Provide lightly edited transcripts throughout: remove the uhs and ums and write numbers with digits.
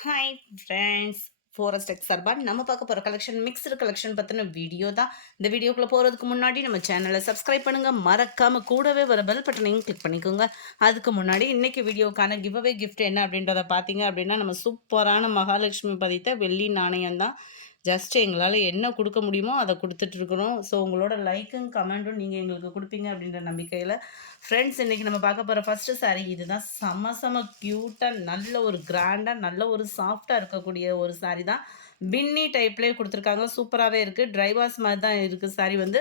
Hi friends, forest X சார்பா நம்ம பார்க்க போகிற கலெக்ஷன் மிக்ஸ்டு கலெக்ஷன் பற்றின வீடியோ தான். இந்த வீடியோக்குள்ளே போகிறதுக்கு முன்னாடி நம்ம சேனலை சப்ஸ்கிரைப் பண்ணுங்கள், மறக்காமல் கூடவே வர பெல் பட்டனையும் கிளிக் பண்ணிக்கோங்க. அதுக்கு முன்னாடி இன்றைக்கி வீடியோக்கான கிவ் அவே கிஃப்ட் என்ன அப்படின்றத பார்த்தீங்க அப்படின்னா, நம்ம சூப்பரான மகாலட்சுமி பதித்த வெள்ளி நாணயம் தான். ஜஸ்ட் எங்களால் என்ன கொடுக்க முடியுமோ அதை கொடுத்துட்ருக்குறோம். ஸோ உங்களோட லைக்கும் கமெண்ட்டும் நீங்கள் எங்களுக்கு கொடுப்பீங்க அப்படின்ற நம்பிக்கையில் ஃப்ரெண்ட்ஸ், இன்றைக்கி நம்ம பார்க்க போகிற ஃபஸ்ட்டு சாரீ இதுதான். செம க்யூட்டாக நல்ல ஒரு கிராண்டாக நல்ல ஒரு சாஃப்டாக இருக்கக்கூடிய ஒரு சாரீ தான். பின்னி டைப்லேயே கொடுத்துருக்காங்க, சூப்பராகவே இருக்குது. ட்ரைவாஸ் மாதிரி தான் இருக்குது சாரீ. வந்து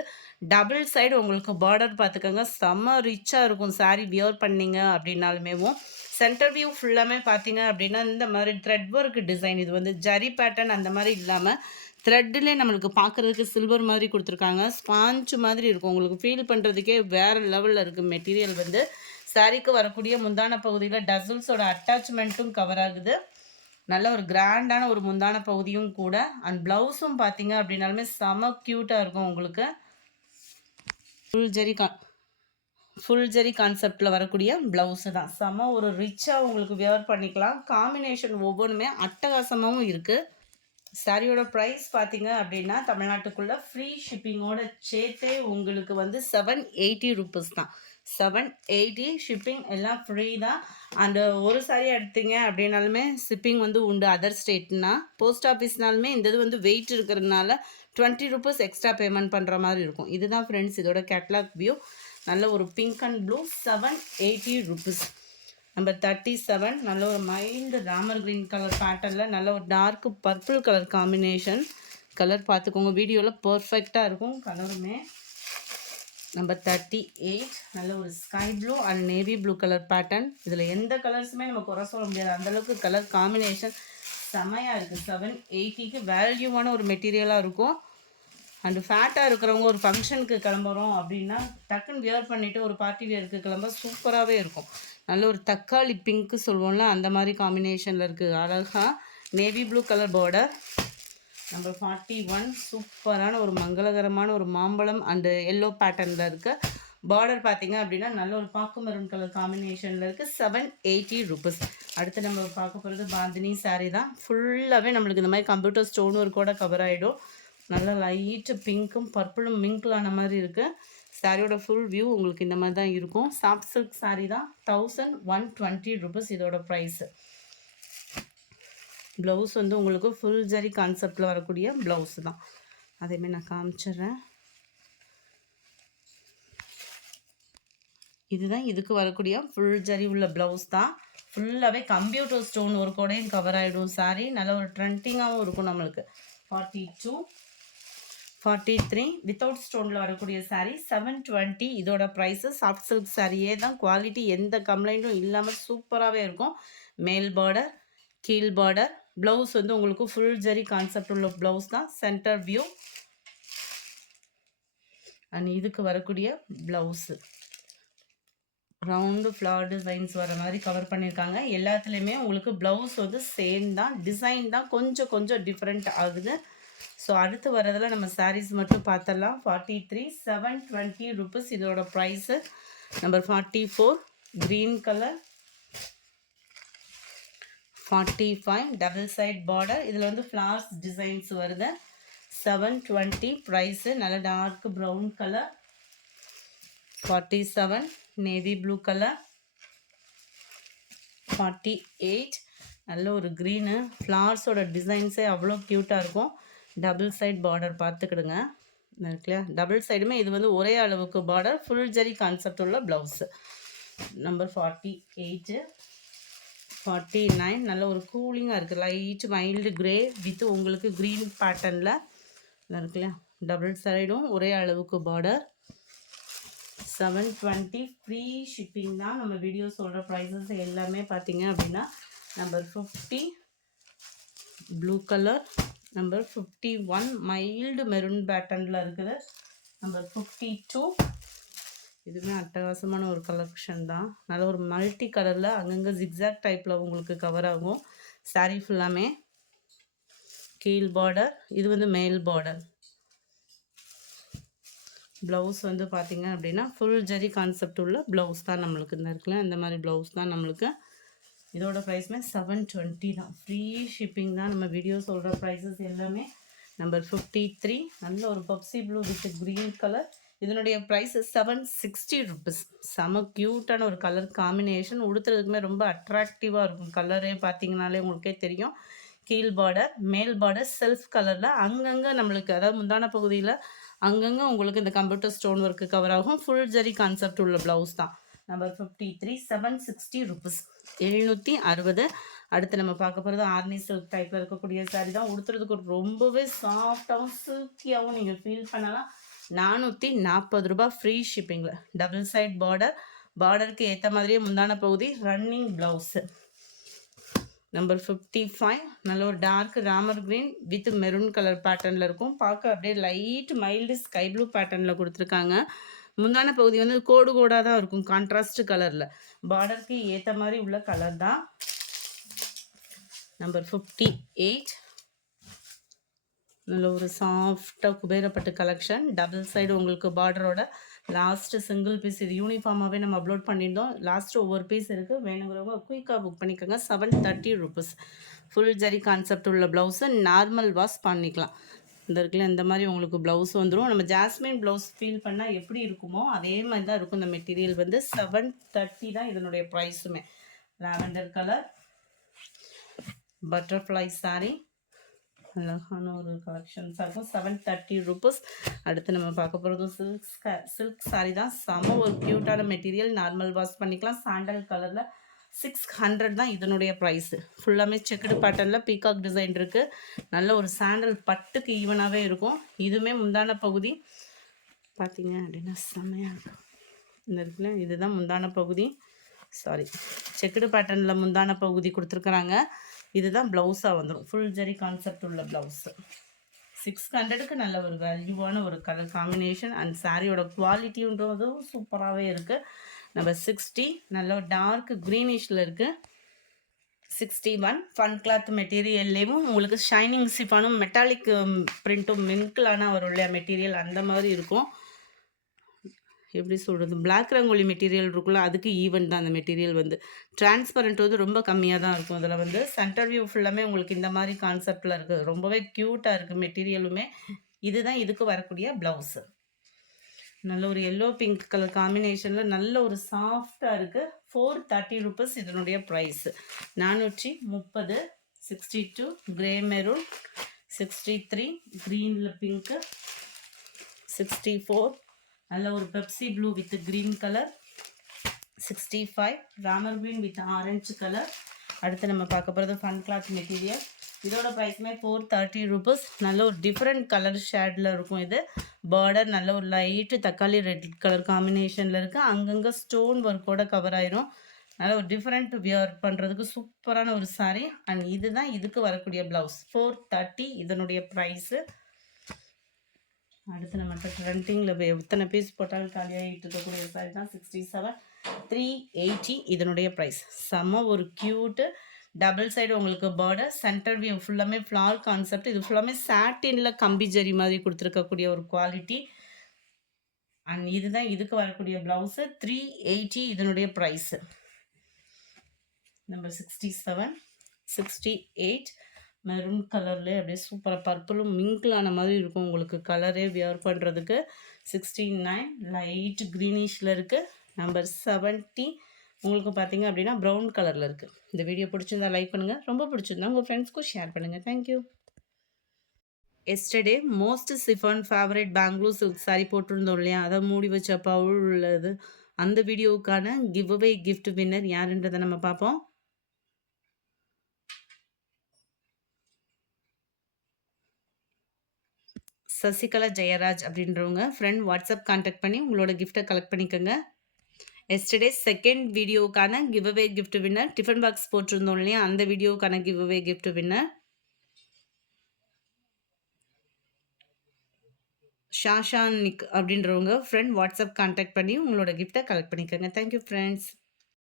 டபுள் சைடு உங்களுக்கு பார்டர் பார்த்துக்கோங்க, செம்ம ரிச்சாக இருக்கும் சாரீ வியர் பண்ணிங்க அப்படின்னாலுமேவும். சென்டர் வியூ ஃபுல்லாமே பார்த்தீங்க அப்படின்னா இந்த மாதிரி த்ரெட் ஒர்க் டிசைன். இது வந்து ஜரி பேட்டர்ன் அந்த மாதிரி இல்லாமல் த்ரெட்டிலே நம்மளுக்கு பார்க்குறதுக்கு சில்வர் மாதிரி கொடுத்துருக்காங்க. ஸ்பாஞ்ச் மாதிரி இருக்கும், உங்களுக்கு ஃபீல் பண்ணுறதுக்கே வேறு லெவலில் இருக்குது மெட்டீரியல். வந்து சாரீக்கு வரக்கூடிய முந்தான பகுதியில் டசல்ஸோட அட்டாச்மெண்ட்டும் கவர் ஆகுது. நல்ல ஒரு கிராண்டான ஒரு முந்தான பகுதியும் கூட. அண்ட் ப்ளவுஸும் பார்த்தீங்க அப்படின்னாலுமே செம க்யூட்டாக இருக்கும் உங்களுக்கு. ஃபுல் ஜெரி கான்செப்டில் வரக்கூடிய ப்ளவுஸு தான். செம ஒரு ரிச்சாக உங்களுக்கு வியர் பண்ணிக்கலாம். காம்பினேஷன் ஒவ்வொன்றுமே அட்டகாசமாகவும் இருக்குது. சாரியோட ப்ரைஸ் பார்த்தீங்க அப்படின்னா தமிழ்நாட்டுக்குள்ளே ஃப்ரீ ஷிப்பிங்கோட சேர்த்தே உங்களுக்கு வந்து 780 ருபீஸ் தான். 780 ஷிப்பிங் எல்லாம் ஃப்ரீ தான். அண்டு ஒரு சாரி எடுத்தீங்க அப்படின்னாலுமே ஷிப்பிங் வந்து உண்டு. அதர் ஸ்டேட்னா போஸ்ட் ஆஃபீஸ்னாலுமே இந்த இது வந்து வெயிட் இருக்கிறதுனால 20 ருபீஸ் எக்ஸ்ட்ரா பேமெண்ட் பண்ணுற மாதிரி இருக்கும். இதுதான் ஃப்ரெண்ட்ஸ் இதோட கேட்லாக் வியூ. நல்ல ஒரு pink and blue 780 rupees. Number 37 நல்ல ஒரு மைல்டு ராமர் க்ரீன் கலர் பேட்டர்னில் நல்ல ஒரு dark purple colour combination. Colour பார்த்துக்கோங்க, வீடியோவில் பர்ஃபெக்டாக இருக்கும் கலருமே. நம்பர் 38 நல்ல ஒரு sky blue and navy blue colour pattern. இதில் எந்த கலர்ஸுமே நம்ம குறை சொல்ல முடியாது, அந்தளவுக்கு கலர் காம்பினேஷன் செமையாக இருக்குது. 780க்கு வேல்யூவான ஒரு மெட்டீரியலாக இருக்கும். அண்டு ஃபேட்டாக இருக்கிறவங்க ஒரு ஃபங்க்ஷனுக்கு கிளம்புறோம் அப்படின்னா டக்குன்னு வியர் பண்ணிவிட்டு ஒரு பார்ட்டி வியருக்கு கிளம்ப சூப்பராகவே இருக்கும். நல்ல ஒரு தக்காளி பிங்க்கு சொல்லுவோம்ல, அந்த மாதிரி காம்பினேஷனில் இருக்குது. அழகாக navy blue colour border. Number 41 சூப்பரான ஒரு மங்களகரமான ஒரு மாம்பழம் அண்டு எல்லோ பேட்டர்னில் இருக்குது. பார்டர் பார்த்தீங்க அப்படின்னா நல்ல ஒரு பாக்கு மெரூன் கலர் காம்பினேஷனில் இருக்குது. 780 ருபீஸ். அடுத்து நம்ம பார்க்க போகிறது பாந்தினி சாரீ தான். ஃபுல்லாகவே நம்மளுக்கு இந்த மாதிரி கம்ப்யூட்டர் ஸ்டோன் ஒர்க்கோட கவர் ஆகிடும். நல்லா லைட்டு பிங்க்கும் பர்பிளும் மிங்கிளான மாதிரி இருக்குது. சாரியோட ஃபுல் வியூ உங்களுக்கு இந்த மாதிரி தான் இருக்கும். சாஃப்ட் சில்க் சாரீ தான். 1120 ருபீஸ் இதோட ப்ரைஸு. ப்ளவுஸ் வந்து உங்களுக்கு ஃபுல் ஜரி கான்செப்டில் வரக்கூடிய ப்ளவுஸு தான். அதேமாதிரி நான் காமிச்சிட்றேன். இதுதான் இதுக்கு வரக்கூடிய ஃபுல் ஜரி உள்ள ப்ளவுஸ் தான். ஃபுல்லாகவே கம்ப்யூட்டர் ஸ்டோன் ஒர்க்கோடையும் கவர் ஆகிடும் சாரீ. நல்ல ஒரு ட்ரெண்டிங்காகவும் இருக்கும் நம்மளுக்கு. 42 43 வித்தவுட் ஸ்டோனில் வரக்கூடிய சாரீ 720 இதோட ப்ரைஸு. சாஃப்ட் சில்க் சாரியே தான், குவாலிட்டி எந்த கம்ப்ளைண்ட்டும் இல்லாமல் சூப்பராகவே இருக்கும். மேல் பார்டர், கீழ் பார்டர். ப்ளவுஸ் வந்து உங்களுக்கு ஃபுல் ஜரி கான்செப்ட் உள்ள ப்ளவுஸ் தான். சென்டர் வியூ அண்ட் இதுக்கு வரக்கூடிய ப்ளவுஸு ரவுண்டு ஃப்ளார் டிசைன்ஸ் வர மாதிரி கவர் பண்ணியிருக்காங்க. எல்லாத்துலேயுமே உங்களுக்கு ப்ளவுஸ் வந்து சேம் தான், டிசைன் தான் கொஞ்சம் கொஞ்சம் டிஃப்ரெண்ட் ஆகுது. ஸோ அடுத்து வரதில் நம்ம சாரீஸ் மட்டும் பார்த்தலாம். 43 720 ருபீஸ் இதோட price. Number 44 green colour. 45 double side border. இதில் வந்து ஃப்ளார்ஸ் டிசைன்ஸ் வருது. 720 ப்ரைஸு. நல்ல dark brown colour. 47 navy blue colour. 48 நல்ல ஒரு க்ரீனு. ஃப்ளார்ஸோட டிசைன்ஸே அவ்வளோ க்யூட்டாக இருக்கும். டபுள் சைட் பார்டர் பார்த்துக்கிடுங்க இருக்குல்லையா. டபுள் சைடுமே இது வந்து ஒரே அளவுக்கு பார்டர். ஃபுல் ஜரி கான்செப்ட் உள்ள ப்ளவுஸு. நம்பர் 48 49 நல்ல ஒரு கூலிங்காக இருக்குது. லைட் மைல்டு க்ரே வித் உங்களுக்கு க்ரீன் பேட்டர்னில் இருக்குல்லையா. டபுள் சைடும் ஒரே அளவுக்கு பார்டர். 720 ஃப்ரீ ஷிப்பிங் தான். நம்ம வீடியோ சொல்கிற ப்ரைஸஸ் எல்லாமே பார்த்தீங்க அப்படின்னா number 50 blue colour. Number 51 mild maroon பேட்டர்னில் இருக்குது. நம்பர் 52 இதுவுமே அட்டகாசமான ஒரு கலெக்ஷன் தான். நல்ல ஒரு மல்டி கலரில் அங்கங்கே ஜிக்ஸாக் டைப்பில் உங்களுக்கு கவர் ஆகும் சாரீ ஃபுல்லாமே. கீழ் பார்டர், இது வந்து மேல் பார்டர். ப்ளவுஸ் வந்து பார்த்திங்க அப்படின்னா ஃபுல் ஜரி கான்செப்ட் உள்ள ப்ளவுஸ் தான் நம்மளுக்கு இந்த இருக்குல்ல, இந்த மாதிரி ப்ளவுஸ் தான் நம்மளுக்கு. இதோட ப்ரைஸுமே 720 தான். ஃப்ரீ ஷிப்பிங் தான். நம்ம வீடியோ சொல்கிற ப்ரைஸஸ் எல்லாமே. நம்பர் 53 நல்ல ஒரு Pepsi blue with green colour. இதனுடைய ப்ரைஸ் 760 ருபீஸ். செம க்யூட்டான ஒரு கலர் காம்பினேஷன். உடுத்துறதுக்குமே ரொம்ப அட்ராக்டிவாக இருக்கும். கலரே பார்த்தீங்கனாலே உங்களுக்கே தெரியும். கீழ் பார்டர், மேல் பார்டர் செல்ஃப் கலரில் அங்கங்கே நம்மளுக்கு, அதாவது முந்தான பகுதியில் அங்கங்கே உங்களுக்கு இந்த கம்ப்யூட்டர் ஸ்டோன் ஒர்க்கு கவர் ஆகும். ஃபுல் ஜரி கான்செப்ட் உள்ள ப்ளவுஸ் தான். Number 53 760 rupees, 760. அடுத்து நம்ம பார்க்க போகிறது ஆர்னி சில்க் டைப்பில் இருக்கக்கூடிய சாரீ தான். உடுத்துறதுக்கு ரொம்பவே சாஃப்டாகவும் சில்கியாகவும் நீங்கள் ஃபீல் பண்ணலாம். 440 ரூபா ஃப்ரீ ஷிப்பிங்கில். டபுள் சைட் பார்டர், பார்டருக்கு ஏற்ற மாதிரியே முந்தான பகுதி, ரன்னிங் ப்ளவுஸு. நம்பர் 55 நல்ல ஒரு dark Ramar green with maroon colour பேட்டர்னில் இருக்கும். பார்க்க அப்படியே லைட் மைல்டு ஸ்கை ப்ளூ பேட்டர்னில் கொடுத்துருக்காங்க. முந்தான பகுதி வந்து கோடு கோடாக தான் இருக்கும், கான்ட்ராஸ்ட் கலரில். பார்டருக்கு ஏற்ற மாதிரி உள்ள கலர் தான். நம்பர் 58 நல்ல ஒரு சாஃப்டாக குபேரப்பட்டு கலெக்ஷன். டபுள் சைடு உங்களுக்கு பார்டரோட லாஸ்ட்டு சிங்கிள் பீஸ். இது யூனிஃபார்மாகவே நம்ம அப்லோட் பண்ணியிருந்தோம். லாஸ்ட்டு ஒவ்வொரு பீஸ் இருக்குது. வேணுங்கிறவங்க குயிக்காக புக் பண்ணிக்கோங்க. 730 ருபீஸ். ஃபுல் ஜரி கான்செப்ட் உள்ள ப்ளவுஸு நார்மல் வாஷ் பண்ணிக்கலாம். இந்த இருக்குல்ல, இந்த மாதிரி உங்களுக்கு ப்ளவுஸ் வந்துடும். நம்ம ஜாஸ்மின் ப்ளவுஸ் ஃபீல் பண்ணால் எப்படி இருக்குமோ அதே மாதிரி தான் இருக்கும். இந்த மெட்டீரியல் வந்து 730 தான் இதனுடைய ப்ரைஸுமே. லாவெண்டர் கலர் பட்டர்ஃப்ளை சாரீ, அழகான ஒரு கலெக்ஷன்ஸாக இருக்கும். 730 ருபீஸ். அடுத்து நம்ம பார்க்க போகிறதும் சில்க் சாரீ தான். செம ஒரு க்யூட்டான மெட்டீரியல். நார்மல் வாஷ் பண்ணிக்கலாம். சாண்டல் கலரில் 600 தான் இதனுடைய ப்ரைஸு. ஃபுல்லாமே செக்குடு பேட்டர்னில் பீகாக் டிசைன் இருக்குது. நல்ல ஒரு சாண்டல் பட்டுக்கு ஈவனாகவே இருக்கும். இதுவுமே முந்தான பகுதி பார்த்தீங்க அப்படின்னா செம்மையாக இருக்கும். இந்த இருக்குல்ல, இதுதான் முந்தான பகுதி. சாரி, செக்குடு பேட்டர்னில் முந்தான பகுதி கொடுத்துருக்குறாங்க. இதுதான் ப்ளவுஸாக வந்துடும். ஃபுல் ஜரி கான்செப்ட் உள்ள ப்ளவுஸு. 600க்கு நல்ல ஒரு வேல்யூவான ஒரு கலர் காம்பினேஷன். அண்ட் சாரியோட குவாலிட்டின்றதும் சூப்பராகவே இருக்குது. நம்பர் 60 நல்ல ஒரு டார்க் க்ரீனிஷில் இருக்குது. 61 ஃபன் கிளாத் மெட்டீரியல்லேயும் உங்களுக்கு ஷைனிங் சிஃபானும் மெட்டாலிக் பிரிண்ட்டும் மின்கிளான ஒரு உள்ள மெட்டீரியல் அந்த மாதிரி இருக்கும். எப்படி சொல்கிறது, பிளாக் ரங்கோலி மெட்டீரியல் இருக்குல்ல, அதுக்கு ஈவன் தான் அந்த மெட்டீரியல் வந்து. டிரான்ஸ்பரண்ட் வந்து ரொம்ப கம்மியாக தான் இருக்கும். அதில் வந்து சென்டர் வியூ ஃபுல்லாமே உங்களுக்கு இந்த மாதிரி கான்செப்டில் இருக்குது. ரொம்பவே க்யூட்டாக இருக்குது மெட்டீரியலுமே. இதுதான் இதுக்கு வரக்கூடிய ப்ளவுஸு. நல்ல ஒரு எல்லோ பிங்க் கலர் காம்பினேஷனில் நல்ல ஒரு சாஃப்டாக இருக்குது. 430 ருபீஸ் இதனுடைய ப்ரைஸு. 430. 62 கிரே மெரூன், 63 க்ரீனில் பிங்க்கு, 64 நல்ல ஒரு Pepsi blue with green colour, 65 Ramar green with orange colour. அடுத்து நம்ம பார்க்க போகிறது ஃபன் கிளாத் மெட்டீரியல். இதோட ப்ரைஸுமே 430 ருபீஸ். நல்ல ஒரு டிஃப்ரெண்ட் கலர் ஷேடில் இருக்கும். இது பார்டர் நல்ல ஒரு லைட்டு தக்காளி ரெட் கலர் காம்பினேஷனில் இருக்குது. அங்கங்கே ஸ்டோன் ஒர்க்கோட கவர் ஆயிரும். நல்ல ஒரு டிஃப்ரெண்ட் வியர் பண்ணுறதுக்கு சூப்பரான ஒரு சாரீ. அண்ட் இதுதான் இதுக்கு வரக்கூடிய ப்ளவுஸ். 430 இதனுடைய ப்ரைஸு. அடுத்து நம்ம ட்ரெண்டிங்கில் எத்தனை பீஸ் போட்டாலும் காலியாகிட்டு இருக்கக்கூடிய சாரி தான். 67 380 இதனுடைய ப்ரைஸ். செம்ம ஒரு க்யூட்டு டபுள் சைடு உங்களுக்கு பார்டர், சென்டர் வியூ ஃபுல்லாமே ஃப்ளார் கான்செப்ட். இது ஃபுல்லாமே சாட்டினில் கம்பி ஜரி மாதிரி கொடுத்துருக்கக்கூடிய ஒரு குவாலிட்டி. அண்ட் இதுதான் இதுக்கு வரக்கூடிய ப்ளவுஸு. 380 இதனுடைய ப்ரைஸு. நம்பர் 67 68 மெரூன் கலர்லேயே அப்படியே சூப்பராக பர்பிளும் மிங்கிளான மாதிரி இருக்கும் உங்களுக்கு கலரே வியர் பண்ணுறதுக்கு. 69 லைட் க்ரீனிஷில் இருக்குது. நம்பர் 70 உங்களுக்கு பார்த்தீங்க அப்படின்னா ப்ரௌன் கலரில் இருக்குது. இந்த வீடியோ பிடிச்சிருந்தா லைக் பண்ணுங்கள். ரொம்ப பிடிச்சிருந்தா உங்கள் ஃப்ரெண்ட்ஸ்க்கும் ஷேர் பண்ணுங்கள். Thank you. Yesterday most chiffon favourite Bangalore silk sari போட்டிருந்தோம் இல்லையா, அதை மூடி வச்ச பவுல் உள்ளது. அந்த வீடியோவுக்கான கிவ் அவே கிஃப்ட் வின்னர் யாருன்றதை நம்ம பார்ப்போம். சசிகலா ஜெயராஜ் அப்படின்றவங்க ஃப்ரெண்ட் வாட்ஸ்அப் கான்டாக்ட் பண்ணி உங்களோட கிஃப்ட்டை கலெக்ட் பண்ணிக்கோங்க. எஸ்டர்டே செகண்ட் வீடியோக்கான கிவ் அவே கிஃப்ட் வின்னர் டிஃபன் பாக்ஸ் போட்டிருந்தோம் இல்லையா, அந்த வீடியோக்கான கிவ் அவே கிஃப்ட் வின்னர் ஷாஷான் நிக் அப்படின்றவங்க ஃப்ரெண்ட் வாட்ஸ்அப் கான்டாக்ட் பண்ணி உங்களோட கிஃப்ட்டை கலெக்ட் பண்ணிக்கோங்க. Thank you friends.